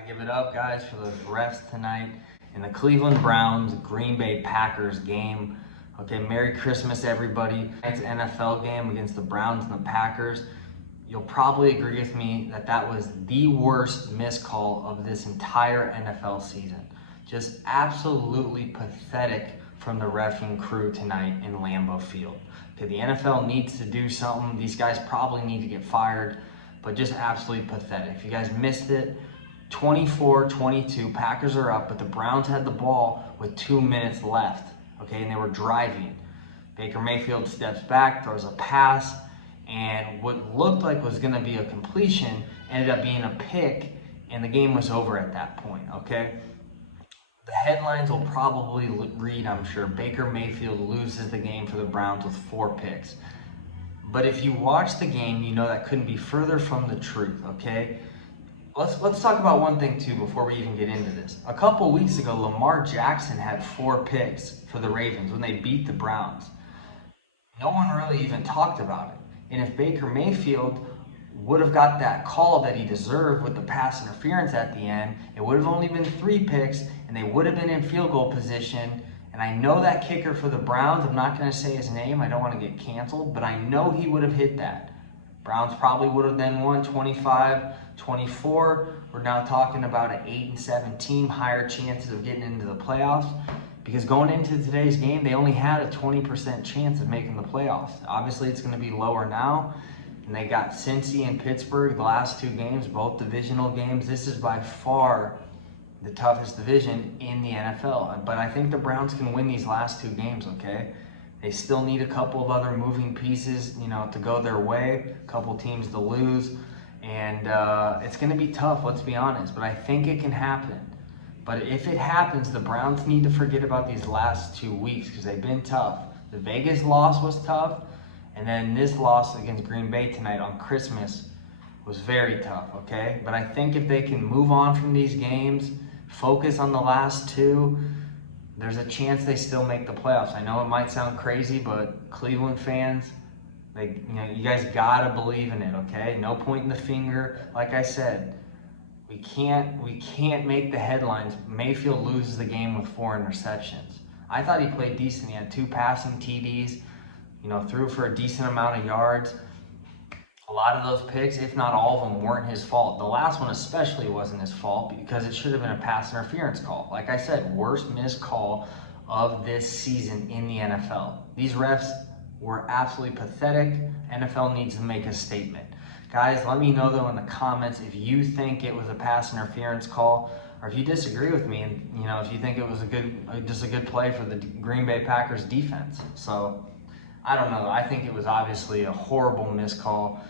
Gotta give it up, guys, for those refs tonight in the Cleveland Browns Greenbay Packers game. Okay, Merry Christmas, everybody. Tonight's NFL game against the Browns and the Packers. You'll probably agree with me that that was the worst missed call of this entire NFL season. Just absolutely pathetic from the reffing crew tonight in Lambeau Field. Okay, the NFL needs to do something. These guys probably need to get fired, but just absolutely pathetic. If you guys missed it, 24-22, Packers are up, but the Browns had the ball with 2 minutes left, okay, and they were driving. Baker Mayfield steps back, throws a pass, and what looked like was going to be a completion ended up being a pick, and the game was over at that point, okay? The headlines will probably read, I'm sure, Baker Mayfield loses the game for the Browns with 4 picks. But if you watch the game, you know that couldn't be further from the truth, okay? Let's talk about one thing too before we even get into this. A couple weeks ago, Lamar Jackson had 4 picks for the Ravens when they beat the Browns. No one really even talked about it. And if Baker Mayfield would have got that call that he deserved with the pass interference at the end, it would have only been 3 picks and they would have been in field goal position. And I know that kicker for the Browns, I'm not going to say his name, I don't want to get canceled, but I know he would have hit that. Browns probably would have then won 25-24. We're now talking about an 8-7 team, higher chances of getting into the playoffs. Because going into today's game, they only had a 20% chance of making the playoffs. Obviously, it's going to be lower now. And they got Cincy and Pittsburgh the last 2 games, both divisional games. This is by far the toughest division in the NFL. But I think the Browns can win these last 2 games, okay? They still need a couple of other moving pieces, to go their way, a couple teams to lose. And it's going to be tough, let's be honest. But I think it can happen. But if it happens, the Browns need to forget about these last 2 weeks because they've been tough. The Vegas loss was tough. And then this loss against Green Bay tonight on Christmas was very tough, okay? But I think if they can move on from these games, focus on the last 2, there's a chance they still make the playoffs. I know it might sound crazy, but Cleveland fans, you guys gotta believe in it, okay? No pointing the finger. Like I said, we can't make the headlines. Mayfield loses the game with 4 interceptions. I thought he played decent. He had 2 passing TDs, threw for a decent amount of yards. A lot of those picks, if not all of them, weren't his fault. The last one especially wasn't his fault because it should have been a pass interference call. Like I said, worst missed call of this season in the NFL. These refs were absolutely pathetic. NFL needs to make a statement. Guys, let me know though in the comments if you think it was a pass interference call or if you disagree with me and if you think it was just a good play for the Green Bay Packers defense. So I don't know. I think it was obviously a horrible missed call.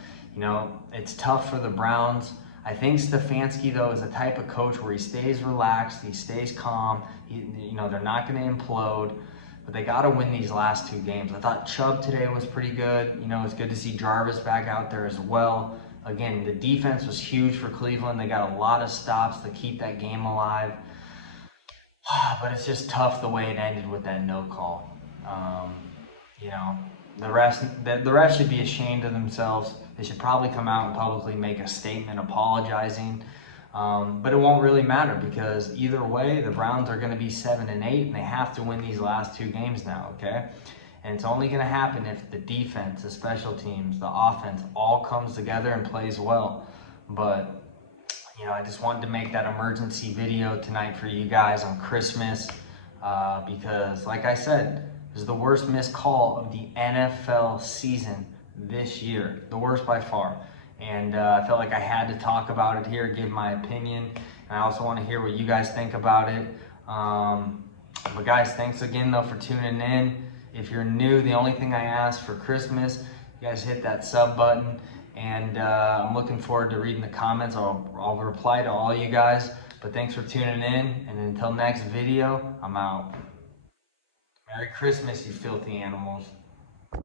It's tough for the Browns. I think Stefanski, though, is the type of coach where he stays relaxed, he stays calm. They're not going to implode, but they got to win these last 2 games. I thought Chubb today was pretty good. It's good to see Jarvis back out there as well. Again, the defense was huge for Cleveland. They got a lot of stops to keep that game alive. But it's just tough the way it ended with that no call. The refs should be ashamed of themselves. They should probably come out and publicly make a statement apologizing. But it won't really matter because either way, the Browns are going to be 7-8 and they have to win these last 2 games now, okay? And it's only going to happen if the defense, the special teams, the offense all comes together and plays well. But, I just wanted to make that emergency video tonight for you guys on Christmas because, like I said, this is the worst missed call of the NFL season this year. The worst by far. And I felt like I had to talk about it here, give my opinion. And I also want to hear what you guys think about it. But guys, thanks again though for tuning in. If you're new, the only thing I ask for Christmas, you guys hit that sub button. And I'm looking forward to reading the comments. I'll reply to all you guys. But thanks for tuning in. And until next video, I'm out. Merry Christmas, you filthy animals.